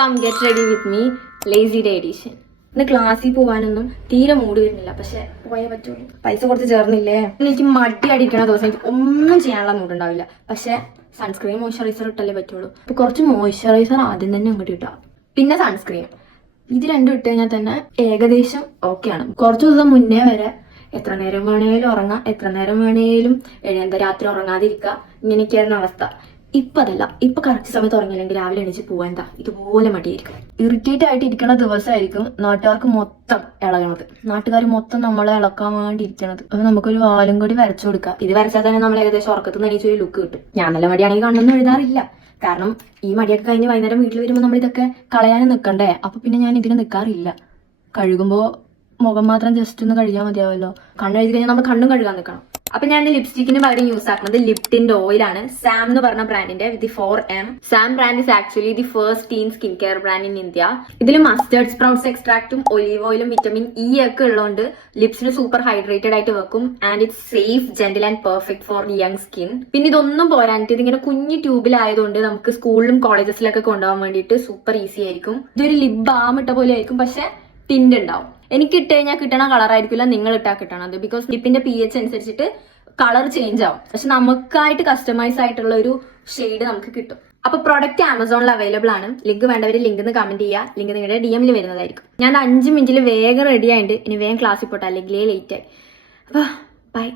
Come get ready with me lazy day edition. ഇന്ന് ക്ലാസ്സിൽ പോകാനൊന്നും തീരെ മൂഡ് വരുന്നില്ല, പക്ഷെ പോയേ പറ്റുള്ളൂ. പൈസ കുറച്ച് ചേർന്നില്ലേ. എനിക്ക് മടി അടിക്കണ ദിവസം എനിക്ക് ഒന്നും ചെയ്യാനുള്ള മൂഡ് ഉണ്ടാവില്ല. പക്ഷെ സൺസ്ക്രീൻ മോയ്സ്ചറൈസർ ഇട്ടല്ലേ പറ്റുള്ളൂ. അപ്പൊ കുറച്ച് മോയ്സ്ചറൈസർ ആദ്യം തന്നെ അങ്ങോട്ട് ഇട്ടാ, പിന്നെ സൺസ്ക്രീൻ. ഇത് രണ്ടും ഇട്ട് കഴിഞ്ഞാൽ തന്നെ ഏകദേശം ഓക്കെയാണ്. കുറച്ചു ദിവസം മുന്നേ വരെ എത്ര നേരം വേണേലും ഉറങ്ങാം, എത്ര നേരം വേണേലും രാത്രി ഉറങ്ങാതിരിക്കുക, ഇങ്ങനെയൊക്കെയായിരുന്നു അവസ്ഥ. ഇപ്പൊ അതല്ല. ഇപ്പൊ കറക്റ്റ് സമയത്ത് ഉറങ്ങില്ലെങ്കിൽ രാവിലെ എണീച്ച് പോവാൻ എന്താ ഇതുപോലെ മടിയായിരിക്കും. ഇറിറ്റേറ്റ് ആയിട്ട് ഇരിക്കുന്ന ദിവസമായിരിക്കും നാട്ടുകാർക്ക് മൊത്തം ഇളകണത്. നാട്ടുകാർ മൊത്തം നമ്മളെ ഇളക്കാൻ വേണ്ടി ഇരിക്കണത്. അപ്പൊ നമുക്കൊരു വാലും കൂടി വരച്ചു കൊടുക്കാം. ഇത് വരച്ചാൽ തന്നെ നമ്മൾ ഏകദേശം ഉറക്കത്തിൽ നിന്ന് എണീച്ചൊരു ലുക്ക് കിട്ടും. ഞാൻ നല്ല മടിയാണെങ്കിൽ കണ്ണൊന്നും എഴുതാറില്ല. കാരണം ഈ മടിയൊക്കെ കഴിഞ്ഞ് വൈകുന്നേരം വീട്ടിൽ വരുമ്പോൾ നമ്മൾ ഇതൊക്കെ കളയാനും നിൽക്കണ്ടേ. അപ്പൊ പിന്നെ ഞാൻ ഇതിന് നിൽക്കാറില്ല. കഴുകുമ്പോൾ മുഖം മാത്രം ജസ്റ്റ് ഒന്ന് കഴുകാൻ മതിയാവല്ലോ. കണ്ണ് കഴുകി കഴിഞ്ഞാൽ നമ്മൾ കണ്ണും കഴുകാൻ നിൽക്കണം. അപ്പൊ ഞാൻ ലിപ്സ്റ്റിക്കിന് പകരം യൂസ് ആക്കുന്നത് ലിപ്റ്റിന്റെ ഓയിലാണ്. സാം എന്ന് പറഞ്ഞ ബ്രാൻഡിന്റെ with 4M. Sam brand is actually the first teen skin care brand in India. ഇതിൽ മസ്റ്റേർഡ് സ്പ്രൗട്ട്സ് എക്സ്ട്രാക്റ്റും ഒലീവ് ഓയിലും വിറ്റമിൻ ഇ ഒക്കെ ഉള്ളതുകൊണ്ട് ലിപ്സിന് സൂപ്പർ ഹൈഡ്രേറ്റഡ് ആയിട്ട് വെക്കും. And it's safe, gentle and perfect for young skin. പിന്നെ ഇതൊന്നും പോരാഞ്ഞിട്ട് ഇതിങ്ങനെ കുഞ്ഞു ട്യൂബിലായതുകൊണ്ട് നമുക്ക് സ്കൂളിലും കോളേജസിലൊക്കെ കൊണ്ടുപോകാൻ വേണ്ടിയിട്ട് സൂപ്പർ ഈസി ആയിരിക്കും. ഇതൊരു ലിപ് ബാം ഇട്ട പോലെ ആയിരിക്കും, പക്ഷെ ടിന്റ് ഉണ്ടാവും. എനിക്ക് ഇട്ട് കഴിഞ്ഞാൽ കിട്ടണ കളർ ആയിരിക്കില്ല നിങ്ങൾ ഇട്ടാൽ കിട്ടണത്. ബിക്കോസ് ലിപ്പിന്റെ pH അനുസരിച്ചിട്ട് കളർ ചേഞ്ച് ആവും. പക്ഷെ നമുക്കായിട്ട് കസ്റ്റമൈസ് ആയിട്ടുള്ള ഒരു ഷെയ്ഡ് നമുക്ക് കിട്ടും. അപ്പൊ പ്രൊഡക്റ്റ് ആമസോണിൽ അവൈലബിൾ ആണ്. ലിങ്ക് വേണ്ടവർ ലിങ്ക് എന്ന് കമന്റ് ചെയ്യുക. ലിങ്ക് നിങ്ങളുടെ DM-ൽ വരുന്നതായിരിക്കും. ഞാൻ 5 മിനിറ്റിൽ വേഗം റെഡി ആയിട്ട് ഇനി വേഗം ക്ലാസ്സിൽ പോട്ടെ, അല്ലെങ്കിൽ ലേറ്റ് ആയി. അപ്പൊ ബൈ.